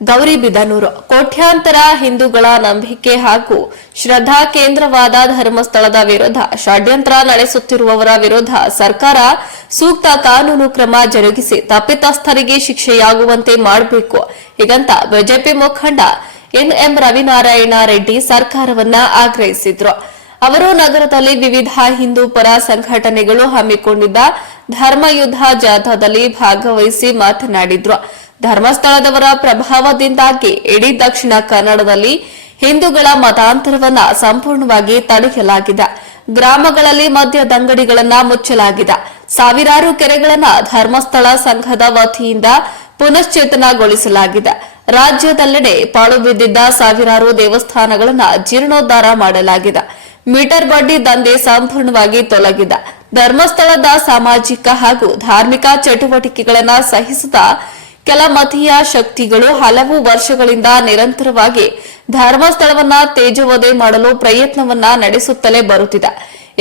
ಗೌರಿಬಿದನೂರು ಕೋಟ್ಯಾಂತರ ಹಿಂದೂಗಳ ನಂಬಿಕೆ ಹಾಗೂ ಶ್ರದ್ಧಾ ಕೇಂದ್ರವಾದ ಧರ್ಮಸ್ಥಳದ ವಿರುದ್ಧ ಷಡ್ಯಂತ್ರ ನಡೆಸುತ್ತಿರುವವರ ವಿರುದ್ಧ ಸರ್ಕಾರ ಸೂಕ್ತ ಕಾನೂನು ಕ್ರಮ ಜರುಗಿಸಿ ತಪ್ಪಿತಸ್ಥರಿಗೆ ಶಿಕ್ಷೆಯಾಗುವಂತೆ ಮಾಡಬೇಕು ಹೀಗಂತ ಬಿಜೆಪಿ ಮುಖಂಡ ಎನ್ಎಂ ರವಿನಾರಾಯಣ ರೆಡ್ಡಿ ಸರ್ಕಾರವನ್ನ ಆಗ್ರಹಿಸಿದ್ರು. ಅವರು ನಗರದಲ್ಲಿ ವಿವಿಧ ಹಿಂದೂ ಪರ ಸಂಘಟನೆಗಳು ಹಮ್ಮಿಕೊಂಡಿದ್ದ ಧರ್ಮಯುದ್ಧ ಜಾಥಾದಲ್ಲಿ ಭಾಗವಹಿಸಿ ಮಾತನಾಡಿದ್ರು. ಧರ್ಮಸ್ಥಳದವರ ಪ್ರಭಾವದಿಂದಾಗಿ ಇಡೀ ದಕ್ಷಿಣ ಕನ್ನಡದಲ್ಲಿ ಹಿಂದೂಗಳ ಮತಾಂತರವನ್ನ ಸಂಪೂರ್ಣವಾಗಿ ತಡೆಯಲಾಗಿದೆ. ಗ್ರಾಮಗಳಲ್ಲಿ ಮದ್ಯದಂಗಡಿಗಳನ್ನ ಮುಚ್ಚಲಾಗಿದೆ. ಸಾವಿರಾರು ಕೆರೆಗಳನ್ನ ಧರ್ಮಸ್ಥಳ ಸಂಘದ ವತಿಯಿಂದ ಪುನಶ್ಚೇತನಗೊಳಿಸಲಾಗಿದೆ. ರಾಜ್ಯದೆಲ್ಲೆಡೆ ಪಾಳು ಬಿದ್ದಿದ್ದ ಸಾವಿರಾರು ದೇವಸ್ಥಾನಗಳನ್ನ ಜೀರ್ಣೋದ್ಧಾರ ಮಾಡಲಾಗಿದೆ. ಮೀಟರ್ ಬಡ್ಡಿ ದಂಧೆ ಸಂಪೂರ್ಣವಾಗಿ ತೊಲಗಿದೆ. ಧರ್ಮಸ್ಥಳದ ಸಾಮಾಜಿಕ ಹಾಗೂ ಧಾರ್ಮಿಕ ಚಟುವಟಿಕೆಗಳನ್ನ ಸಹಿಸದ ಕೆಲ ಮತೀಯ ಶಕ್ತಿಗಳು ಹಲವು ವರ್ಷಗಳಿಂದ ನಿರಂತರವಾಗಿ ಧರ್ಮಸ್ಥಳವನ್ನ ತೇಜೋವಧೆ ಮಾಡಲು ಪ್ರಯತ್ನವನ್ನ ನಡೆಸುತ್ತಲೇ ಬರುತ್ತಿದೆ.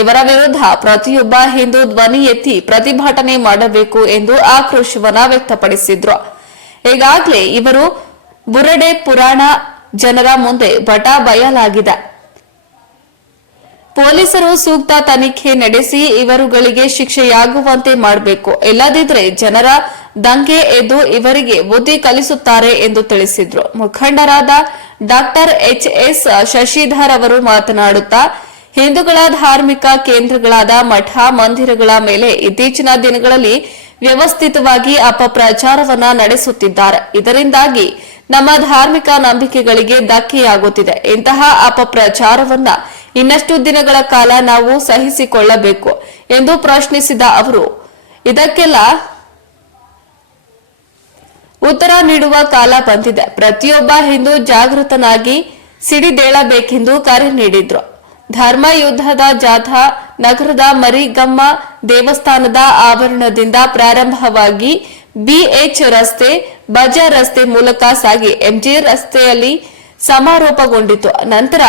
ಇವರ ವಿರುದ್ಧ ಪ್ರತಿಯೊಬ್ಬ ಹಿಂದೂ ಧ್ವನಿ ಎತ್ತಿ ಪ್ರತಿಭಟನೆ ಮಾಡಬೇಕು ಎಂದು ಆಕ್ರೋಶವನ್ನ ವ್ಯಕ್ತಪಡಿಸಿದ್ರು. ಈಗಾಗಲೇ ಇವರು ಬುರಡೆ ಪುರಾಣ ಜನರ ಮುಂದೆ ಬಟ ಬಯಲಾಗಿದೆ. ಪೊಲೀಸರು ಸೂಕ್ತ ತನಿಖೆ ನಡೆಸಿ ಇವರುಗಳಿಗೆ ಶಿಕ್ಷೆಯಾಗುವಂತೆ ಮಾಡಬೇಕು. ಇಲ್ಲದಿದ್ದರೆ ಜನರ ದಂಗೆ ಎದ್ದು ಇವರಿಗೆ ಬುದ್ಧಿ ಕಲಿಸುತ್ತಾರೆ ಎಂದು ತಿಳಿಸಿದ್ರು. ಮುಖಂಡರಾದ ಡಾಕ್ಟರ್ ಎಚ್ಎಸ್ ಶಶಿಧರ್ ಅವರು ಮಾತನಾಡುತ್ತಾ, ಹಿಂದೂಗಳ ಧಾರ್ಮಿಕ ಕೇಂದ್ರಗಳಾದ ಮಠ ಮಂದಿರಗಳ ಮೇಲೆ ಇತ್ತೀಚಿನ ದಿನಗಳಲ್ಲಿ ವ್ಯವಸ್ಥಿತವಾಗಿ ಅಪಪ್ರಚಾರವನ್ನ ನಡೆಸುತ್ತಿದ್ದಾರೆ. ಇದರಿಂದಾಗಿ ನಮ್ಮ ಧಾರ್ಮಿಕ ನಂಬಿಕೆಗಳಿಗೆ ಧಕ್ಕೆಯಾಗುತ್ತಿದೆ. ಇಂತಹ ಅಪಪ್ರಚಾರವನ್ನ ಇನ್ನಷ್ಟು ದಿನಗಳ ಕಾಲ ನಾವು ಸಹಿಸಿಕೊಳ್ಳಬೇಕು ಎಂದು ಪ್ರಶ್ನಿಸಿದ ಅವರು, ಇದಕ್ಕೆಲ್ಲ ಉತ್ತರ ನೀಡುವ ಕಾಲ ಬಂದಿದೆ. ಪ್ರತಿಯೊಬ್ಬ ಹಿಂದೂ ಜಾಗೃತನಾಗಿ ಸಿಡಿದೇಳಬೇಕೆಂದು ಕರೆ ನೀಡಿದ್ರು. ಧರ್ಮ ಯುದ್ಧದ ಜಾಥಾ ನಗರದ ಮರಿಗಮ್ಮ ದೇವಸ್ಥಾನದ ಆವರಣದಿಂದ ಪ್ರಾರಂಭವಾಗಿ ಬಿಎಚ್ ರಸ್ತೆ, ಬಜಾರ್ ರಸ್ತೆ ಮೂಲಕ ಸಾಗಿ ಎಂಜಿ ರಸ್ತೆಯಲ್ಲಿ ಸಮಾರೋಪಗೊಂಡಿತು. ನಂತರ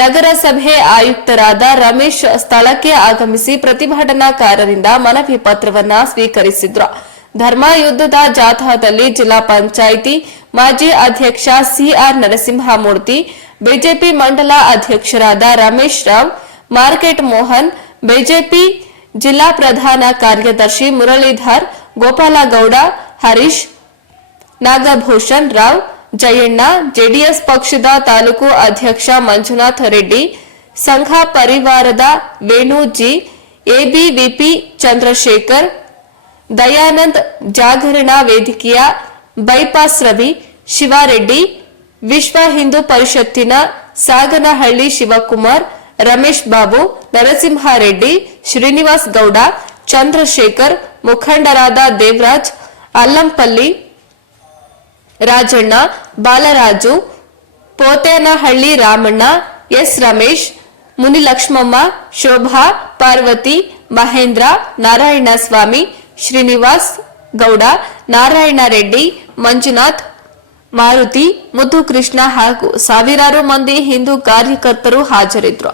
ನಗರಸಭೆ ಆಯುಕ್ತರಾದ ರಮೇಶ್ ಸ್ಥಳಕ್ಕೆ ಆಗಮಿಸಿ ಪ್ರತಿಭಟನಾಕಾರರಿಂದ ಮನವಿ ಪತ್ರವನ್ನ ಸ್ವೀಕರಿಸಿದ್ರು. ಧರ್ಮ ಯುದ್ಧದ ಜಾಥಾದಲ್ಲಿ ಜಿಲ್ಲಾ ಪಂಚಾಯಿತಿ ಮಾಜಿ ಅಧ್ಯಕ್ಷ ಸಿಆರ್ ನರಸಿಂಹಮೂರ್ತಿ, ಬಿಜೆಪಿ ಮಂಡಲ ಅಧ್ಯಕ್ಷರಾದ ರಮೇಶ್ ರಾವ್, ಮಾರ್ಕೆಟ್ ಮೋಹನ್, ಬಿಜೆಪಿ ಜಿಲ್ಲಾ ಪ್ರಧಾನ ಕಾರ್ಯದರ್ಶಿ ಮುರಳೀಧರ್, ಗೋಪಾಲಗೌಡ, ಹರೀಶ್, ನಾಗಭೂಷಣ್ ರಾವ್, ಜಯಣ್ಣ, ಜೆಡಿಎಸ್ ಪಕ್ಷದ ತಾಲೂಕು ಅಧ್ಯಕ್ಷ ಮಂಜುನಾಥ್ ರೆಡ್ಡಿ, ಸಂಘ ಪರಿವಾರದ ವೇಣುಜಿ, ಎಬಿವಿಪಿ ಚಂದ್ರಶೇಖರ್, ದಯಾನಂದ್, ಜಾಗರಣಾ ವೇದಿಕೆಯ ಬೈಪಾಸ್ ರವಿ, ಶಿವಾರೆಡ್ಡಿ, ವಿಶ್ವ ಹಿಂದೂ ಪರಿಷತ್ತಿನ ಸಾಗನಹಳ್ಳಿ ಶಿವಕುಮಾರ್, ರಮೇಶ್ ಬಾಬು, ನರಸಿಂಹಾರೆಡ್ಡಿ, ಶ್ರೀನಿವಾಸ್ ಗೌಡ, ಚಂದ್ರಶೇಖರ್, ಮುಖಂಡರಾದ ದೇವರಾಜ್, ಅಲ್ಲಂಪಲ್ಲಿ ರಾಜಣ್ಣ, ಬಾಲರಾಜು, ಪೋತೇನಹಳ್ಳಿ ರಾಮಣ್ಣ, ಎಸ್ ರಮೇಶ್, ಮುನಿಲಕ್ಷ್ಮಮ್ಮ, ಶೋಭಾ, ಪಾರ್ವತಿ, ಮಹೇಂದ್ರ, ನಾರಾಯಣಸ್ವಾಮಿ, ಶ್ರೀನಿವಾಸ್ ಗೌಡ, ನಾರಾಯಣ ರೆಡ್ಡಿ, ಮಂಜುನಾಥ್, ಮಾರುತಿ, ಮುದ್ದು ಕೃಷ್ಣ ಹಾಗೂ ಸಾವಿರಾರು ಮಂದಿ ಹಿಂದೂ ಕಾರ್ಯಕರ್ತರು ಹಾಜರಿದ್ದರು.